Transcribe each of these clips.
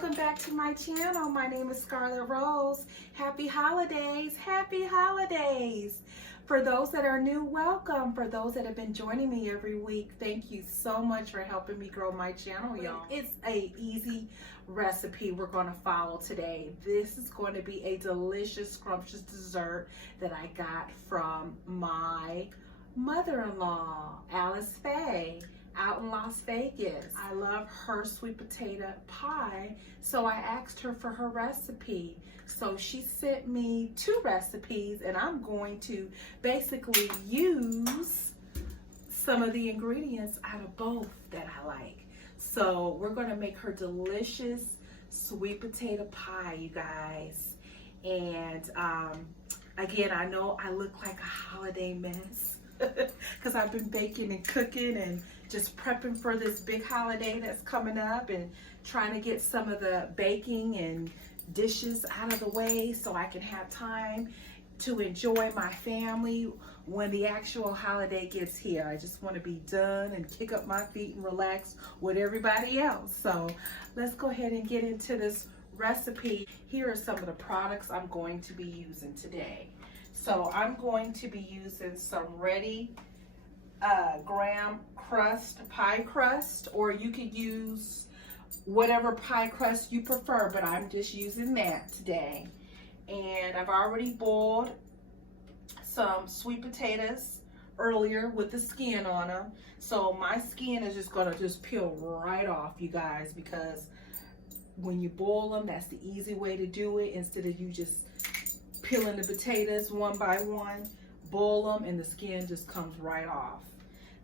Welcome back to my channel. My name is Scarlett Rose. Happy holidays. Happy holidays. For those that are new, welcome. For those that have been joining me every week, thank you so much for helping me grow my channel, y'all. It's a easy recipe we're going to follow today. This is going to be a delicious, scrumptious dessert that I got from my mother-in-law, Faye, out in Las Vegas. I love her sweet potato pie, so I asked her for her recipe. So she sent me 2 recipes, and I'm going to basically use some of the ingredients out of both that I like. So we're going to make her delicious sweet potato pie, you guys. And again, I know I look like a holiday mess because I've been baking and cooking and just prepping for this big holiday that's coming up and trying to get some of the baking and dishes out of the way so I can have time to enjoy my family when the actual holiday gets here. I just want to be done and kick up my feet and relax with everybody else. So let's go ahead and get into this recipe. Here are some of the products I'm going to be using today. So I'm going to be using some ready graham crust, pie crust, or you could use whatever pie crust you prefer, but I'm just using that today. And I've already boiled some sweet potatoes earlier with the skin on them. So my skin is just gonna peel right off, you guys, because when you boil them, that's the easy way to do it. Instead of you just peeling the potatoes one by one, boil them and the skin just comes right off.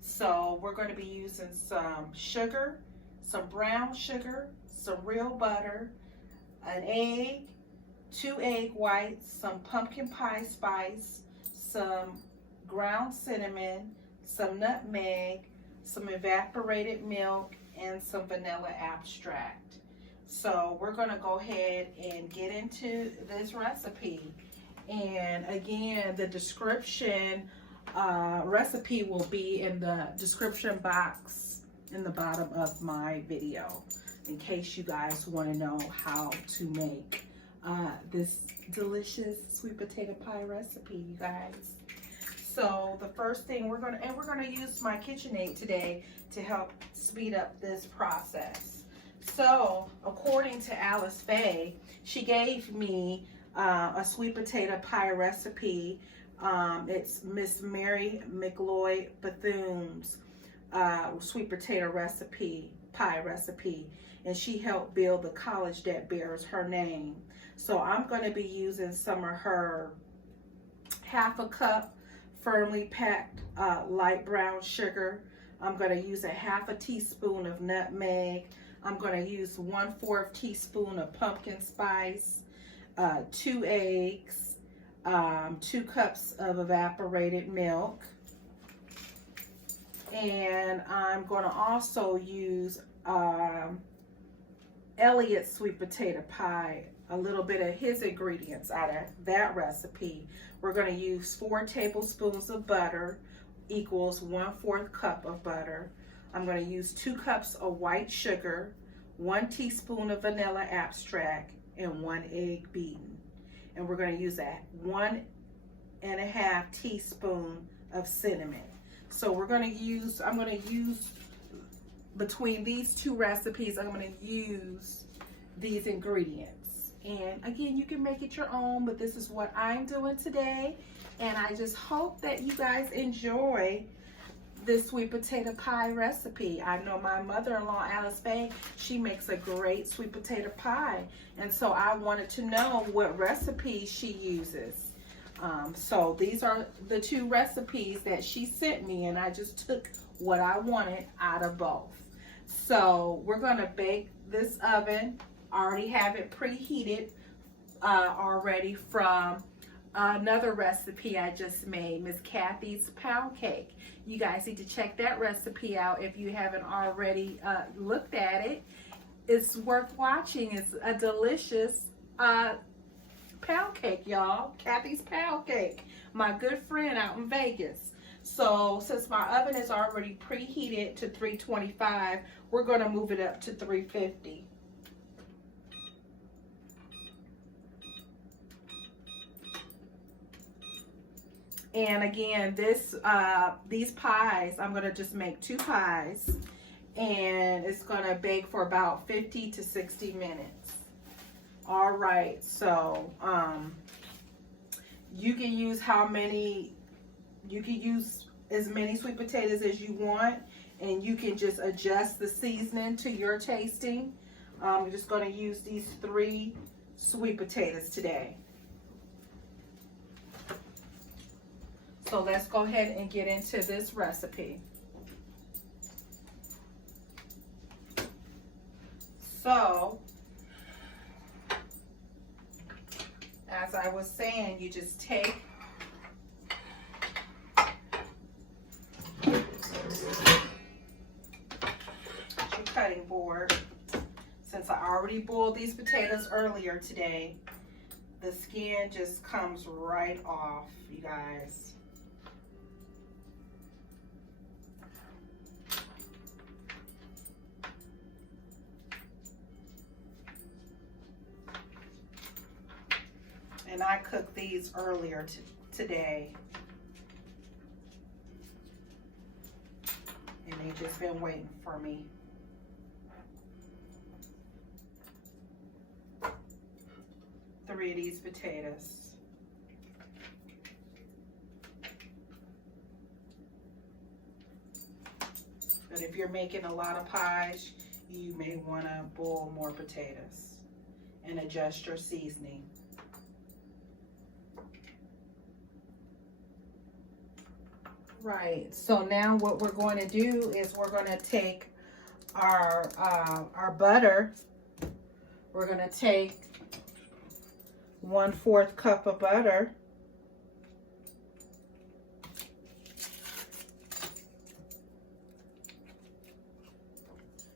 So we're going to be using some sugar, some brown sugar, some real butter, an egg, 2 egg whites, some pumpkin pie spice, some ground cinnamon, some nutmeg, some evaporated milk, and some vanilla extract. So we're going to go ahead and get into this recipe. And again, the description recipe will be in the description box in the bottom of my video, in case you guys want to know how to make this delicious sweet potato pie recipe, you guys. So the first thing we're gonna use my KitchenAid today to help speed up this process. So according to Faye, she gave me a sweet potato pie recipe. It's Miss Mary McLeod Bethune's sweet potato pie recipe, and she helped build the college that bears her name. So I'm going to be using some of her 1/2 cup firmly packed light brown sugar. I'm going to use a 1/2 teaspoon of nutmeg. I'm going to use 1/4 teaspoon of pumpkin spice, 2 eggs, 2 cups of evaporated milk, and I'm going to also use Elliot's sweet potato pie, a little bit of his ingredients out of that recipe. We're going to use 4 tablespoons of butter, equals 1/4 cup of butter. I'm going to use 2 cups of white sugar, 1 teaspoon of vanilla extract, and 1 egg beaten. And we're going to use that 1.5 teaspoon of cinnamon. So I'm going to use between these 2 recipes, I'm going to use these ingredients. And again, you can make it your own, but this is what I'm doing today. And I just hope that you guys enjoy this sweet potato pie recipe. I know my mother-in-law, Faye, she makes a great sweet potato pie. And so I wanted to know what recipes she uses. So these are the 2 recipes that she sent me, and I just took what I wanted out of both. So we're gonna bake this oven. I already have it preheated already from another recipe I just made, Miss Kathy's pound cake. You guys need to check that recipe out if you haven't already looked at it. It's worth watching. It's a delicious pound cake, y'all. Kathy's pound cake, my good friend out in Vegas. So since my oven is already preheated to 325, we're going to move it up to 350. And again, these pies, I'm gonna just make 2 pies, and it's gonna bake for about 50 to 60 minutes. All right, so you can use as many sweet potatoes as you want, and you can just adjust the seasoning to your tasting. I'm just going to use these 3 sweet potatoes today. So let's go ahead and get into this recipe. So, as I was saying, you just take your cutting board. Since I already boiled these potatoes earlier today, the skin just comes right off, you guys. And I cooked these earlier today. And they've just been waiting for me. Three of these potatoes. But if you're making a lot of pies, you may want to boil more potatoes and adjust your seasoning. Right, so now what we're going to do is we're going to take our butter. We're going to take 1/4 cup of butter.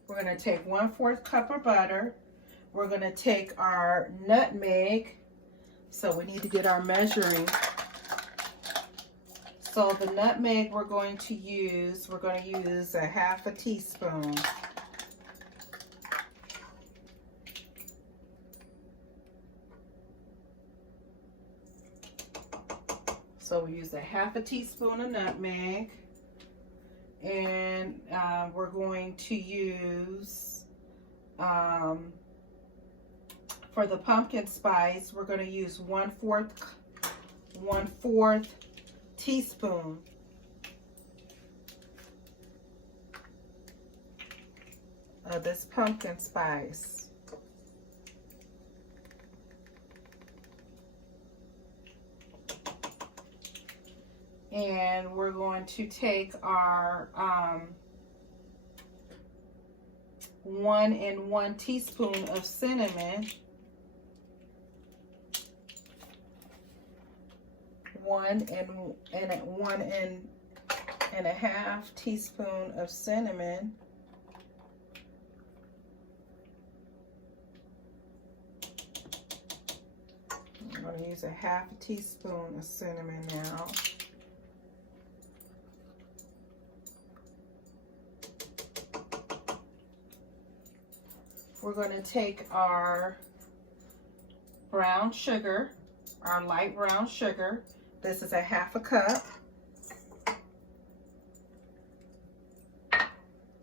We're going to take 1/4 cup of butter. We're going to take our nutmeg. So we need to get our measuring. So the nutmeg we're going to use a 1/2 teaspoon. So we use a 1/2 teaspoon of nutmeg. And we're going to use, for the pumpkin spice, we're going to use 1/4 teaspoon. Of this pumpkin spice. And we're going to take our 1 teaspoon of cinnamon, 1.5 teaspoon of cinnamon, I'm going to use a 1/2 teaspoon of cinnamon now. We're going to take our brown sugar, our light brown sugar. This is a 1/2 cup.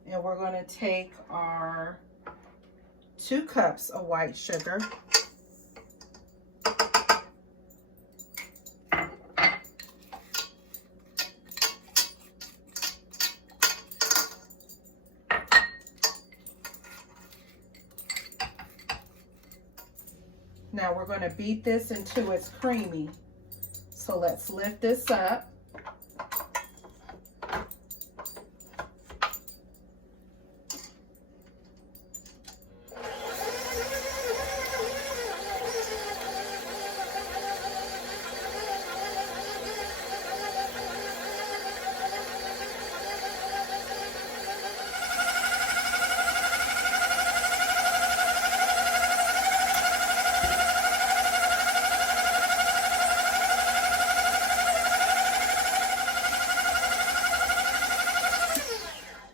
And we're going to take our 2 cups of white sugar. Now we're going to beat this until it's creamy. So let's lift this up.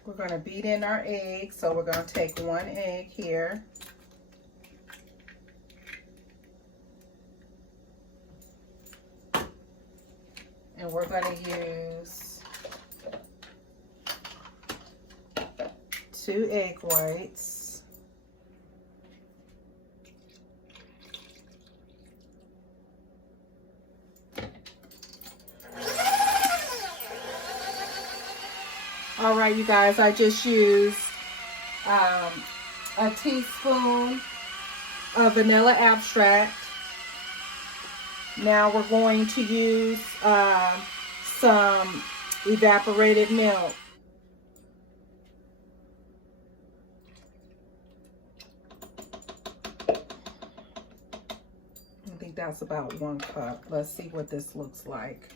We're going to beat in our egg, so we're going to take 1 egg here. And we're going to use 2 egg whites. All right, you guys, I just used a teaspoon of vanilla extract. Now we're going to use some evaporated milk. I think that's about 1 cup. Let's see what this looks like.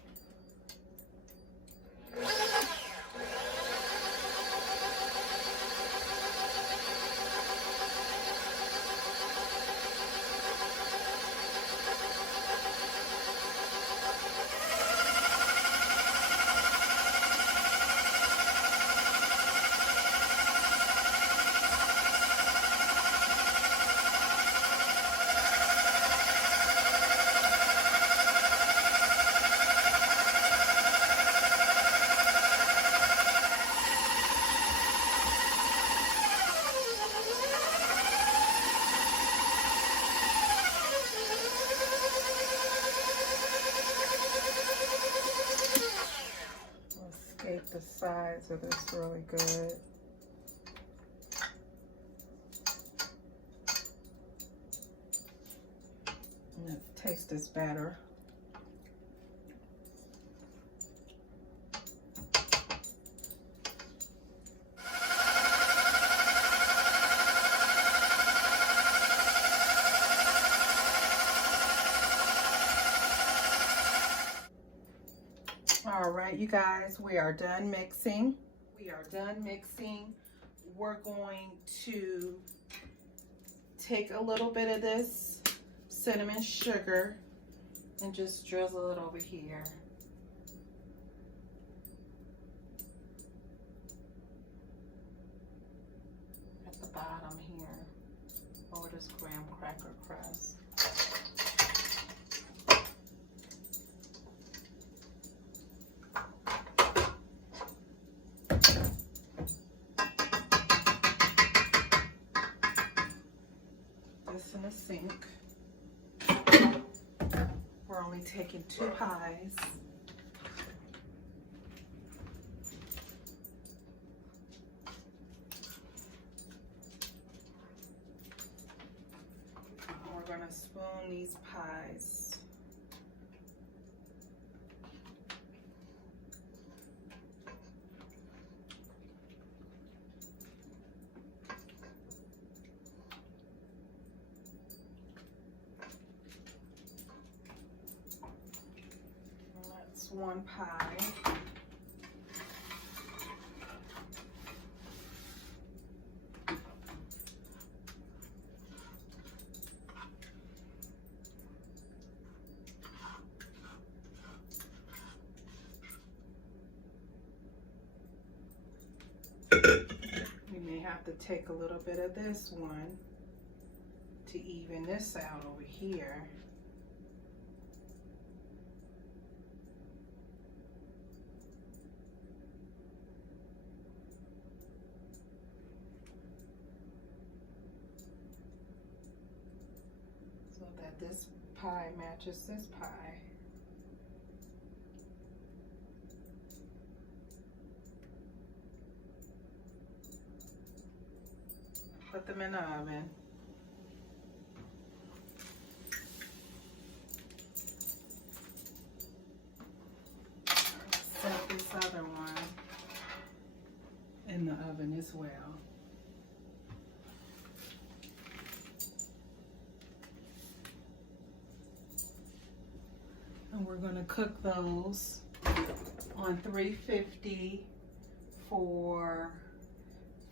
The sides of this really good. Let's taste this better. All right, you guys, we are done mixing. We're going to take a little bit of this cinnamon sugar and just drizzle it over here. At the bottom here, over this graham cracker crust. In the sink. We're only taking 2 pies. We're going to spoon these pies. That's 1 pie. We may have to take a little bit of this one to even this out over here. So that this pie matches this pie. Put them in the oven. Set this other one in the oven as well. And we're going to cook those on 350 for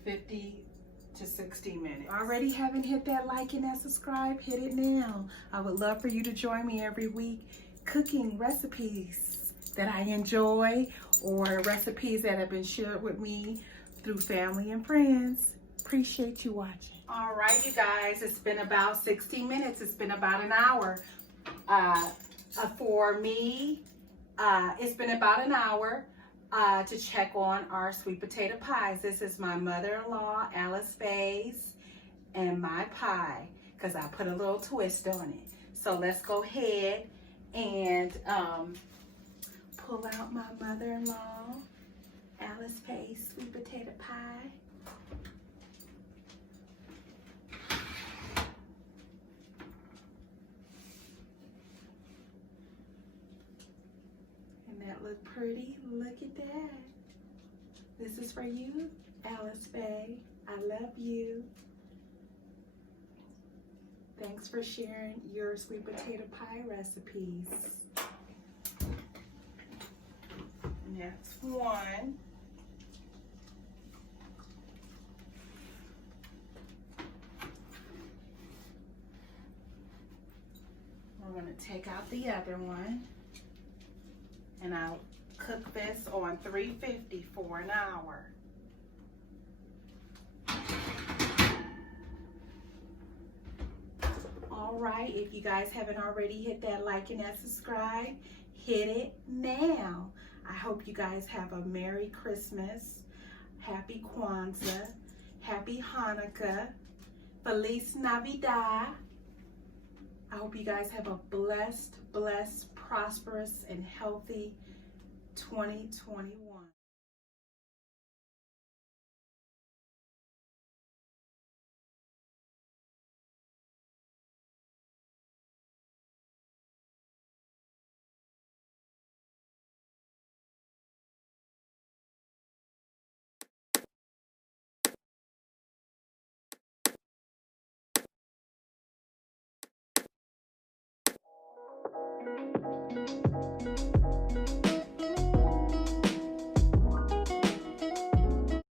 50 to 60 minutes. Already haven't hit that like and that subscribe, hit it now. I would love for you to join me every week cooking recipes that I enjoy or recipes that have been shared with me through family and friends. Appreciate you watching. All right, you guys, it's been about 60 minutes. It's been about an hour for me It's been about an hour to check on our sweet potato pies. This is my mother-in-law, Alice Faye's, and my pie, because I put a little twist on it. So let's go ahead and pull out my mother-in-law, Alice Faye's sweet potato pie. That look pretty. Look at that. This is for you, Alice Faye. I love you. Thanks for sharing your sweet potato pie recipes. And that's one. We're going to take out the other one. And I'll cook this on 350 for an hour. All right, if you guys haven't already hit that like and that subscribe, hit it now. I hope you guys have a Merry Christmas, Happy Kwanzaa, Happy Hanukkah, Feliz Navidad. I hope you guys have a blessed, prosperous, and healthy 2021.